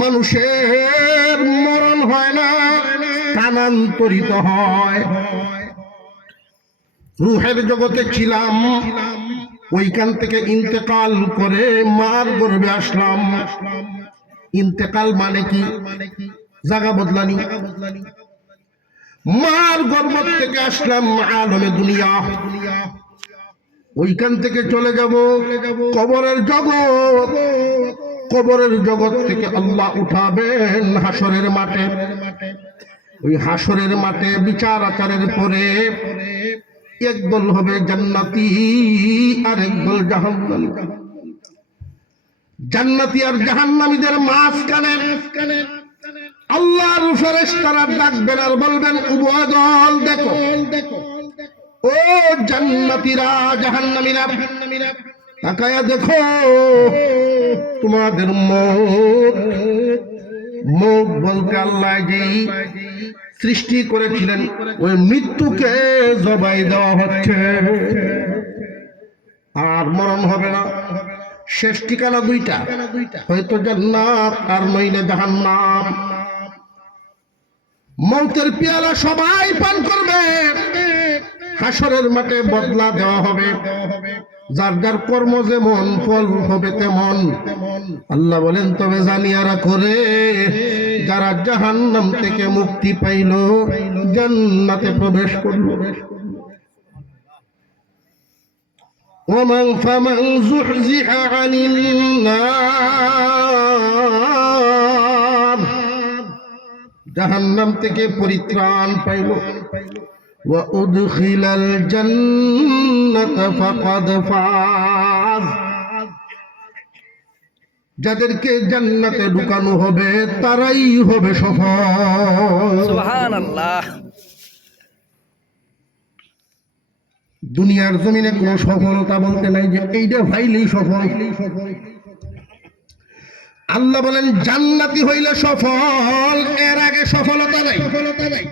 মানুষের মরণ হয় না, স্থানান্তরিত হয়। রুহের জগতে ছিলাম, ওইখান থেকে ইন্তেকাল করে মার গর্বে আসলাম। ইন্তেকাল মানে কি? জায়গা বদলানি। মার গর্ভ থেকে আসলাম আলমে দুনিয়া। ওইখান থেকে চলে যাব কবরের জগৎ। কবরের জগৎ থেকে আল্লাহ উঠাবেন হাসরের মাঠে। ওই হাসরের মাঠে বিচার আচারের পরে একদল হবে জান্নাতি আর একদল জাহান্নামী। জান্নাতি আর জাহান্নামীদের মাঝখানে আল্লাহর ফেরেশতারা ডাকবেন আর বলবেন, উভয় দল দেখো। ও জান্নাতীরা জাহান্নামীরা, তাকায়া দেখো, তোমাদের মত মুখ বলতে আল্লাহ যেই সৃষ্টি করেছিলেন, ওই মৃত্যুকে জবাই দেওয়া হচ্ছে। আর মরণ হবে না। শেষ ঠিকানা দুইটা। হয়তো জান্নাত আর নইলে জাহান্নাম। মৌতের পেয়ালা সবাই পান করবে। হাসরের মাঠে বদলা দেওয়া হবে যার যার কর্ম যেমন ফল হবে তেমন আল্লাহ বলেন তবে জানিয়ারা করে যারা জাহান্নাম থেকে মুক্তি পাইল জান্নাতে প্রবেশ করল ومن فمن زحزح عن النار জাহান্নাম থেকে পরিত্রাণ পাইল وأدخل الجنة فقد فاز যাদেরকে জান্নাতে ঢুকানো হবে তারাই হবে সফল সুবহানাল্লাহ দুনিয়ার জমিনে কোনো সফলতা বলতে নাই যে এইটা ভাইলেই সফল আল্লাহ বলেন জান্নাতি হইলে সফল এর আগে সফলতা নাই সফলতা নাই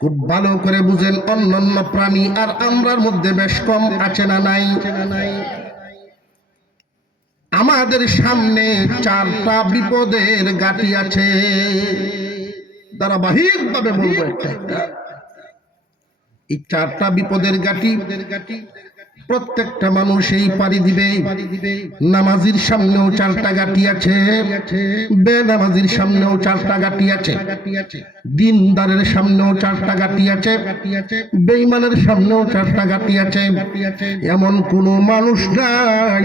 খুব ভালো করে বুঝেন, অন্যান্য প্রাণী আর আমরার মধ্যে বেশ কম আছে না নাই আমাদের সামনে চারটা বিপদের গাটি আছে ধারাবাহিক ভাবে বলব। এই চারটা বিপদের গাটি প্রত্যেকটা মানুষ এই পারি দিবে। নামাজির সামনেও চারটা গাটি আছে। বেনামাজির সামনেও চারটা গাটি আছে। দিনদারের সামনেও চারটা গাটি আছে। বেইমানের সামনেও চারটা গাটি আছে। এমন কোন মানুষ নাই,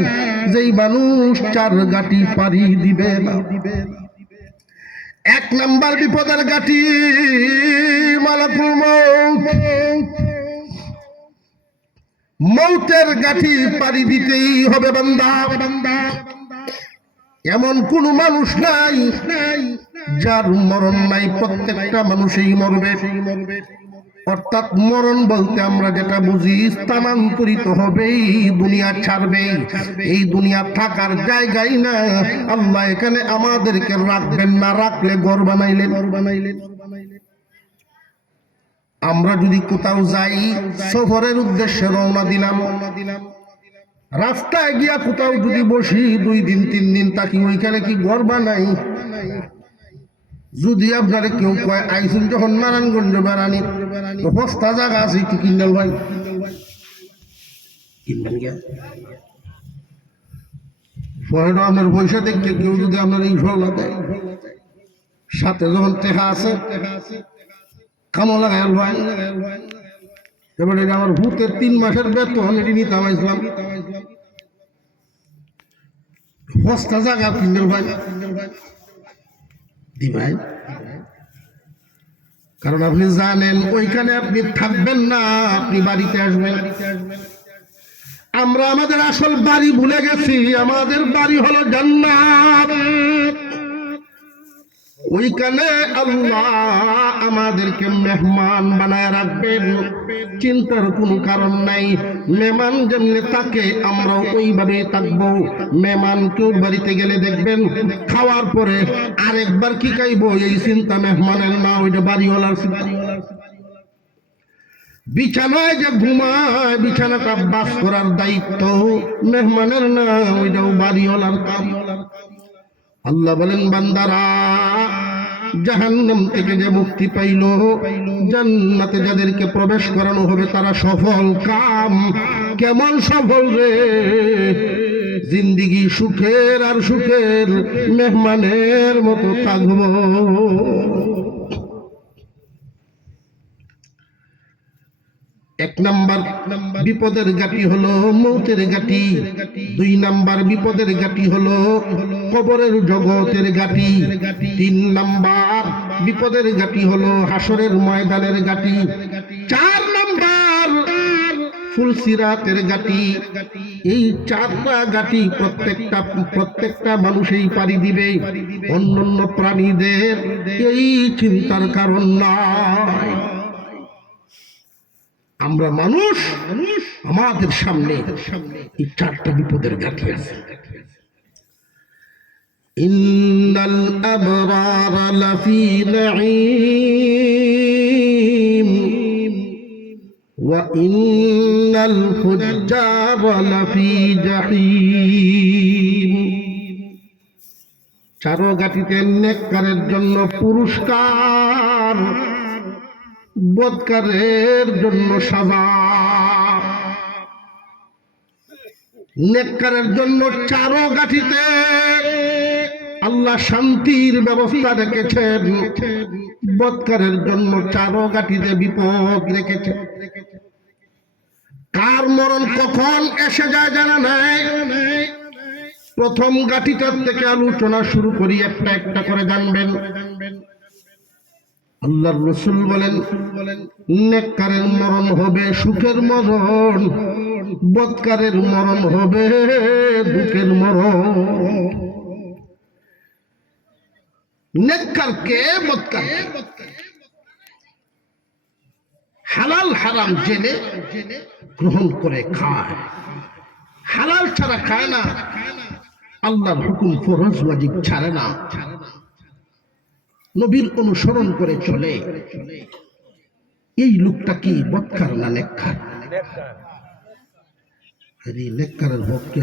যেই মানুষ চার গাটি পারি দিবে এক নাম্বার বিপদের গাটি মালাকুল মৌত মৌতের গাঠি পাড়ি দিতেই হবে বান্দা। এমন কোন মানুষ নাই যার মরণ নাই, প্রত্যেকটা মানুষই মরবে। অর্থাৎ মরণ বলতে আমরা যেটা বুঝি, স্থানান্তরিত হবে দুনিয়া ছাড়বে। এই দুনিয়া থাকার জায়গায় না। আল্লাহ এখানে আমাদেরকে রাখবেন না, রাখলে গড় বানাইলেন গড় বানাইলেন। আমরা যদি কোথাও যাই, সফরের উদ্দেশ্যে রওনা দিলাম। রাস্তায় গিয়া কোথাও যদি বসি, দুই দিন, তিন দিন, তাকি ওইখানে কি ঘর বানাই? যদি আপনারে কেউ কয়, আইসুন যখন নারায়ণগঞ্জ বেড়ানি বস্তা জায়গা আছে একটু কিনল ভাই? আপনার পয়সা দেখতে কেউ যদি আপনার এই ফলনা দেয়। সাথে যখন টেকা আছে কামো লাগাই ভাই এবারে আমার ভূতের তিন মাসের বেতন এটি নিতাম ইসলাম। বস্তা জায়গা কিনল ভাই। দি ভাই। কারণ আপনি জানেন, ওইখানে আপনি থাকবেন না, আপনি বাড়িতে আসবেন। আমরা আমাদের আসল বাড়ি ভুলে গেছি, আমাদের বাড়ি হলো জান্নাত। ওইখানে আল্লাহ আমাদেরকে মেহমান বানায় রাখবেন। চিন্তার কোনো কারণ নাই। মেহমান যেমনি তাকে আমরা ওইভাবে থাকব। মেহমান কেউ বাড়িতে গেলে দেখবেন, খাওয়ার পরে আরেকবার কি খাইবো? এই চিন্তা মেহমানের না, ওইটা বাড়িওয়ালার বিছানায় যে ঘুমায়, বিছানাটা বাস করার দায়িত্ব মেহমানের না, ওইটাও বাড়িওয়ালার কাম আল্লাহ বলেন, বান্দারা জাহান্নাম থেকে যে মুক্তি পাইল, জান্নাতে যাদেরকে প্রবেশ করানো হবে তারা সফল। কাম, কেমন সফল রে? জিন্দিগি সুখের আর সুখের মেহমানের মতো থাকব। এক নাম্বার বিপদের গাটি হলো মৌতের গাটি দুই নাম্বার বিপদের গাটি হলো কবরের জগতের গাটি তিন নাম্বার বিপদের গাটি হলো হাসরের ময়দানের গাটি চার নাম্বার ফুলসিরাতের গাটি এই চারটা গাটি প্রত্যেকটা প্রত্যেকটা মানুষই পারি দিবে। অন্যান্য প্রাণীদের এই চিন্তার কারণ নাই। আমরা মানুষ, আমাদের সামনে এই চারটা বিপদের গাঠি আছে। আবরার লাফি নাঈম, ওয়া ইন্নাল ফুজ্জার লাফি জাহিম। চারো গাটিতে নেককারের জন্য পুরস্কার। বদকারের জন্য সাজা নেককারের জন্য চারো গাঠিতে আল্লাহ শান্তির ব্যবস্থা রেখেছেন। বদকারের জন্য চারো গাঠিতে বিপদ রেখেছেন। কার মরণ কখন এসে যায় জানা নাই। প্রথম গাঠিটার থেকে আলোচনা শুরু করি, একটা একটা করে জানবেন। আল্লাহর রসুল বলেন, নেককারের মরণ হবে, সুখের মরণ, বৎকারের মরণ হবে, দুঃখের মরণ। নেককার কে হালাল হারাম জেনে গ্রহণ করে খায়। হালাল ছাড়া খায় না। আল্লাহর হুকুম ফরজ ওয়াজিব ছাড়ে না। নবীর অনুসরণ করে চলে। এই লোকটা কি বৎকার না আরে নেককারের পক্ষে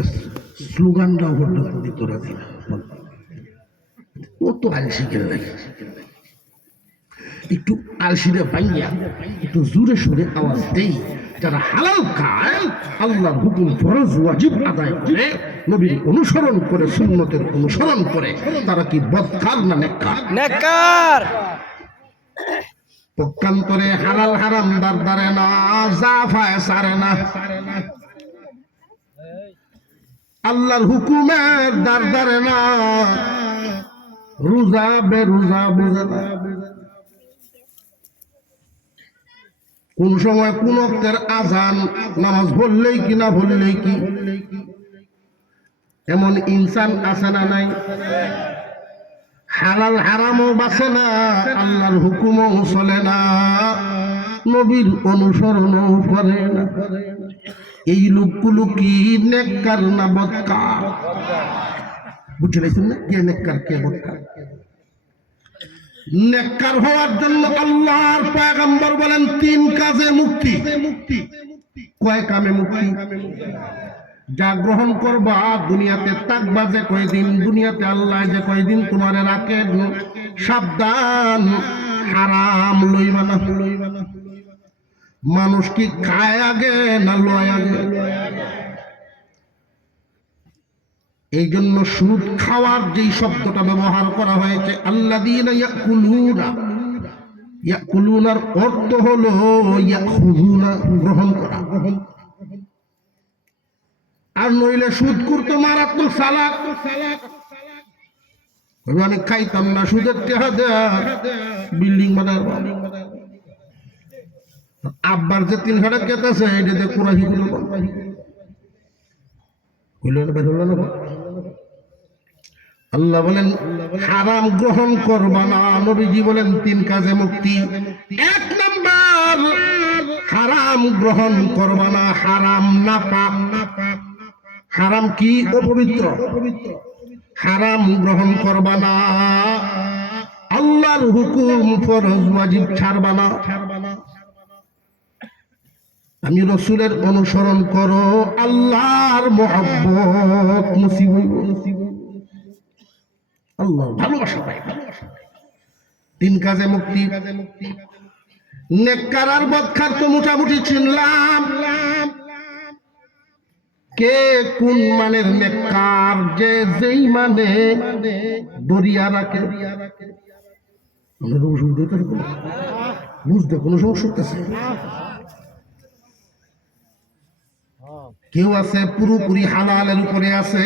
স্লোগানটাও ও তো আলসি করে একটু আলসিরে পাইয়া একটু জোরে সুরে আওয়াজ দেই। যারা হালাল খায় আল্লাহর হুকুম ফরজ ওয়াজিব আদায় করে নবীর অনুসরণ করে সুন্নতের অনুসরণ করে তারা কি বদকার না নেককার? নেককার। পক্ষান্তরে হালাল হারাম দার দারে না যা ফায় সারে না। আল্লাহর হুকুমের দার দারে না। রোজা বে রোজা বুঝে না। কোন সময় কোন আজান নামাজ বললেই কি, না বললেই কি? এমন ইনসান আছে না নাই? হালাল হারামও বাঁচে না, আল্লাহর হুকুমও চলে না, নবীর অনুসরণও করে না। এই লোকগুলো কি নেককার না বদকার? বুঝে পাইছেন না? কে নেককার, কে বদকার? নেককার হওয়ার জন্য আল্লাহর পয়গম্বর বলেন তিন কাজে মুক্তি। মুক্তি কয় কামে মুক্তি? যা গ্রহণ করবা দুনিয়াতে তাকবা যে কয়দিন, দুনিয়াতে আল্লাহ যে কয়দিন তোমারে রাখেন সাবধান, হারাম লইবা না। মানুষ কি খায় আগে না লয় আগে? এই জন্য সুদ খাওয়ার যেই শব্দটা ব্যবহার করা হয়েছে আল্লাহ দিন ইয়াকুলুনার অর্থ হলো ইয়াখুযুনা, গ্রহণ করা। আর নইলে সুদ করতো মারাত্মক সালাক আমি খাইতাম না সুদের টেহা দেয়া বিল্ডিং বানার আব্বার যে তিন হাজার কেত আছে কুরাহি গুলো আল্লাহ বলেন, হারাম গ্রহণ করবা না। নবীজি বলেন, তিন কাজে মুক্তি। এক নাম্বার, হারাম গ্রহণ করবা না। হারাম না পাপ হারাম কি? অপবিত্র। হারাম গ্রহণ করবা না। আল্লাহর হুকুম ফরজ, ওয়াজিব ছাড়বা না। আমি রসুলের অনুসরণ করো, আল্লাহর মোহাব্বত নসিব হইব আল্লাহ ভালোবাসা পাই। তিন কাজে মুক্তি নেককার আর বদখার তো মোটামুটি চিনলাম কে কোন মানের নেককার, যে যেই মানে দরিয়া রাখে আমরা। বুঝতে কোনো সমস্যা আছে কেউ আছে পুরোপুরি হালালের উপরে আছে,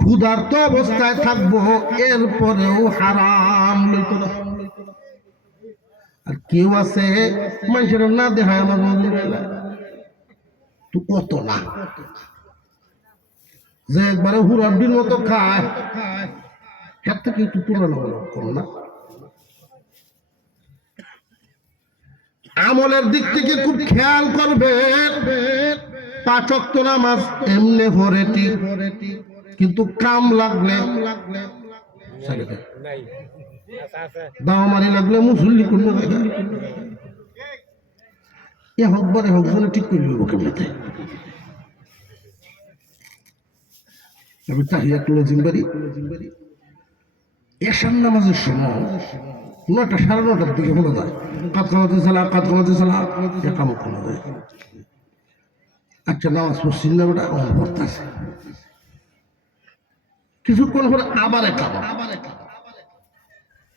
ক্ষুধার্ত অবস্থায় থাকব এরপরেও হারাম আর কেউ আছে, মানুষের না দেখায় আমার তো কত না। যে একবারে হুরাবির মতো খায় থেকে একটু কম না। আমলের দিক থেকে খুব খেয়াল করবে। পাচক তো নামাজ এমনি ভরে ঠিক, কিন্তু কাম লাগলে। দাওয়ামারি লাগলে মুসল্লি করব এ হোক বরে হোক জনে ঠিক করে দেবো কেমনিতে? আমি তাহিয়া তুলে জিম্বারি এসান নামাজের সময় নটা সাড়ে নটার দিকে হলো যায়। কাত খাওয়াতে চালা কাত খাওয়াতে চালা একাম খোলা যায়। আচ্ছা নামাজ পড়ছি না ওটা পড়তেছে কিছুক্ষণ পরে আবার একাম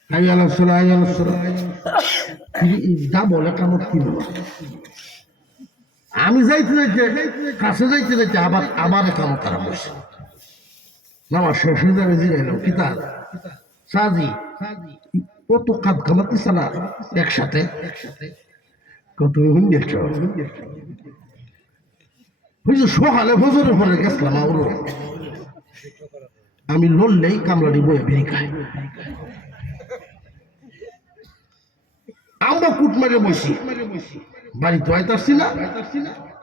আই আলাসলা আই বলো আমি যাইতে কাছে যাইতে আবার আবার নামাজ একসাথে। কত হুন্ডেছ বুঝছ সকালে ফজরের পরে গেছিলাম আউর আমি লড়লেই কামলাটি বয়ে বেরিয়ে খাই আমরা কুট মেরে বসি। বাড়ি তো আইতারছি না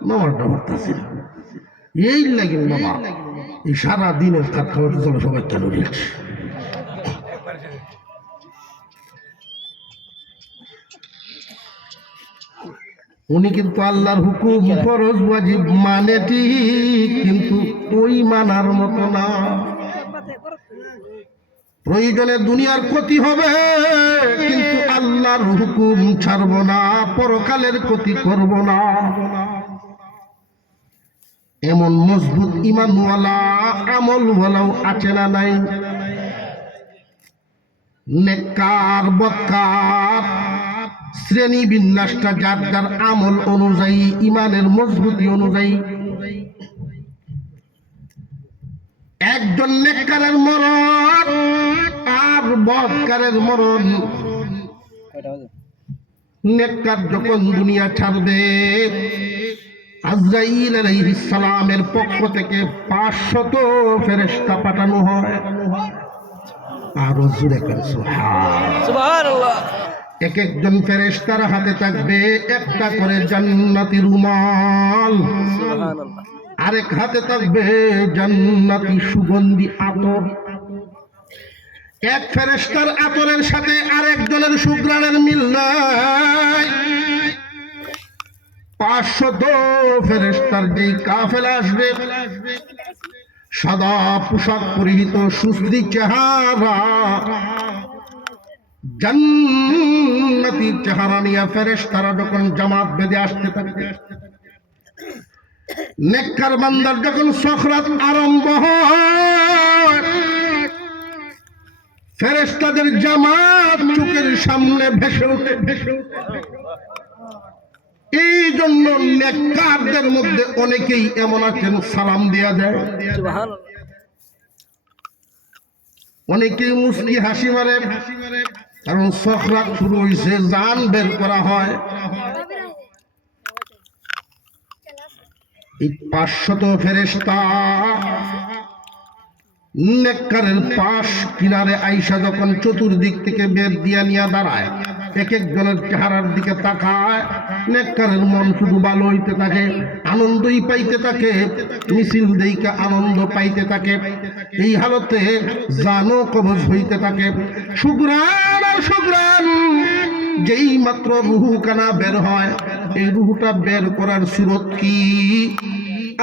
নামারটা হরতাছি না। এই লাগে বাবা এই সারা দিনের কাজ খাওয়াতে চলে সবাই কেন রিয়াছে উনি কিন্তু আল্লাহর হুকুম ফরজ ওয়াজিব মানে ঠিক কিন্তু ওই মানার মতো না। প্রয়োজনে দুনিয়ার ক্ষতি হবে কিন্তু আল্লাহর হুকুম ছাড়ব না পরকালের ক্ষতি করব না। এমন মজবুত ইমানওয়ালা আমলওয়ালাও আছে না নাই? নেককার বৎকার শ্রেণি বিন্যাসটা যার যার আমল অনুযায়ী ইমানের মজবুতি অনুযায়ী। একজন নেককারের মরণ আর বৎকারের মরণ। নেককার যখন দুনিয়া ছাড়বে আজরাইল আলাইহিস সালামের পক্ষ থেকে পাঁচশত ফেরেশতা পাঠানো হয়। আরও জুড়ে সুবহানাল্লাহ। এক একজন ফেরেশতার হাতে থাকবে একটা করে জান্নাতি রুমাল। আরেক হাতে থাকবে জান্নাতি সুগন্ধি আতর। এক ফেরেশতার আতরের সাথে আরেকজনের সুগ্রানের মিল নাই। পাঁচশত ফেরেশতার যেই কাফেলা আসবে সাদা পোশাক পরিহিত সুশ্রী চেহারা। জান্নাতি চেহারা নিয়ে ফেরেশতারা যখন জামাত বেঁধে আসতে থাকে নেককার বান্দার যখন সখরাত আরম্ভ হয় ফেরেশতাদের জামাত চোখের সামনে ভেসে উঠে। ভেসে উঠে এই জন্য নেককারদের মধ্যে অনেকেই এমন আছেন সালাম দেয়া যায়। অনেকেই মুসলি হাসি মারে। কারণ সখরাত শুরু হয়েছে জান বের করা হয়। এই পাঁচশত ফেরেস্তা নেককারের পাশ কিনারে আইসা যখন চতুর্দিক থেকে বের দিয়া নিয়া দাঁড়ায় এক একজনের চেহারার দিকে তাকায়, নেককারের মন শুধু ভালো হইতে থাকে, আনন্দই পাইতে থাকে, মিছিল দেইকে আনন্দ পাইতে থাকে। এই হালতে জানো কবজ হইতে থাকে। সুগ্রাণ আর যেই মাত্র রুহু কানা বের হয়, এই রুহুটা বের করার সুরত কি?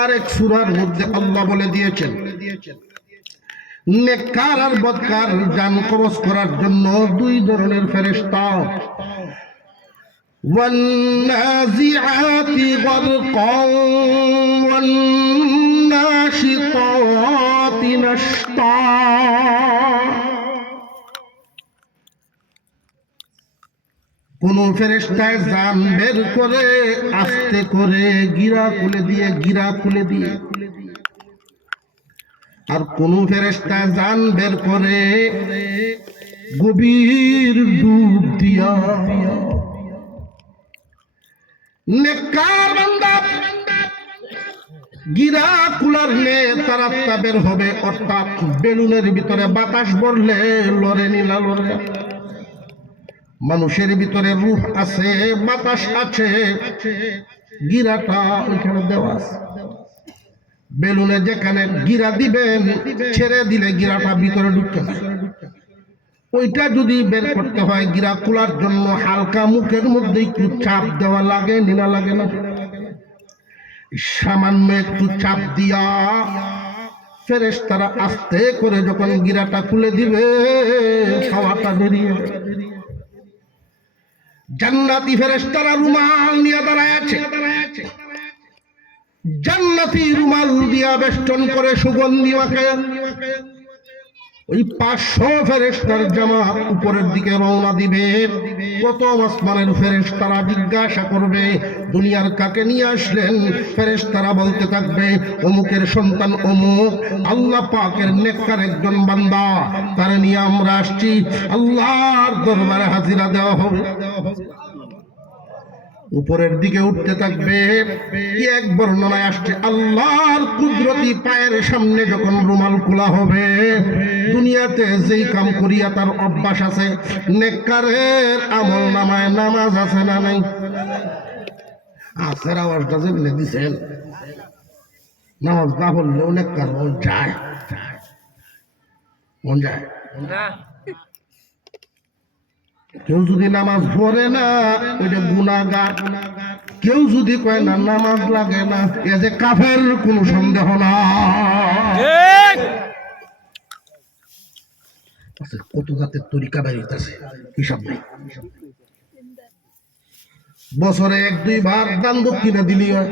আরেক সুরার মধ্যে আল্লাহ বলে দিয়েছেন। নেককার আর বদকার জান কবজ করার জন্য দুই ধরনের ফেরেশতা والنازعات غرقا والناشطات نشطا কোন ফেরেস্তায় জান বের করে আস্তে করে গিরা খুলে দিয়ে গিরা খুলে দিয়ে আর কোন ফেরেস্তা জান বের করে গভীর ডুব দিয়া। নেককার বান্দা গিরা কুলার নে তারাত্তা বের হবে, অর্থাৎ বেলুনের ভিতরে বাতাস বললে লড়ে নিলা লড়ে। মানুষের ভিতরে রূহ আছে, বাতাস আছে, গিরাটা ওইখানে দেওয়া আছে। বেলুনে যেখানে গিরা দিবেন ছেড়ে দিলে গিরাটা ভিতরে ঢুকতে যায় ওইটা যদি বের করতে হয়, গিরা খোলার জন্য হালকা মুখের মধ্যে একটু চাপ দেওয়া লাগে নিনা লাগে না? সামান্য একটু চাপ দিয়া ফেরেস তারা আস্তে করে যখন গিরাটা খুলে দিবে, খাওয়াটা বেরিয়ে। জান্নাতি ফেরেশতারা রুমাল নিয়ে দাঁড়ায় আছে। জান্নাতি রুমাল দিয়া বেষ্টন করে সুগন্ধি মাখে। ওই পাঁচশো ফেরেশতার জামা উপরের দিকে রওনা দিবে। কত আসমানের ফেরেশতারা জিজ্ঞাসা করবে, দুনিয়ার কাকে নিয়ে আসলেন? ফেরেশতারা বলতে থাকবে, অমুকের সন্তান অমুক। আল্লাহ পাকের নেককার একজন বান্দা। তারা নিয়ে আমরা আসছি। আল্লাহর দরবারে হাজিরা দেওয়া হবে। উপরের দিকে উঠতে থাকবে, কি এক বর্ণনায় আসছে আল্লাহর কুদরতি পায়ের সামনে যখন রুমাল খোলা হবে, দুনিয়াতে যেই কাম করিয়া তার অভ্যাস আছে, নেককারের আমল নামায় নামাজ আছে না নাই? আজকের আওয়াজটা বলে দিছেন, নামাজ না পড়লেও নেককার যায়। মন যায়। কেউ যদি নামাজ পড়ে না ওইটা গুণাগার কেউ যদি কয় না নামাজ লাগে না এ যে কাফের কোনো সন্দেহ না। আচ্ছা, কত জাতের তরিকা বেরিয়েছে হিসাব নেই। বছরে এক দুই বার দান দক্ষিণা দিলি হয়।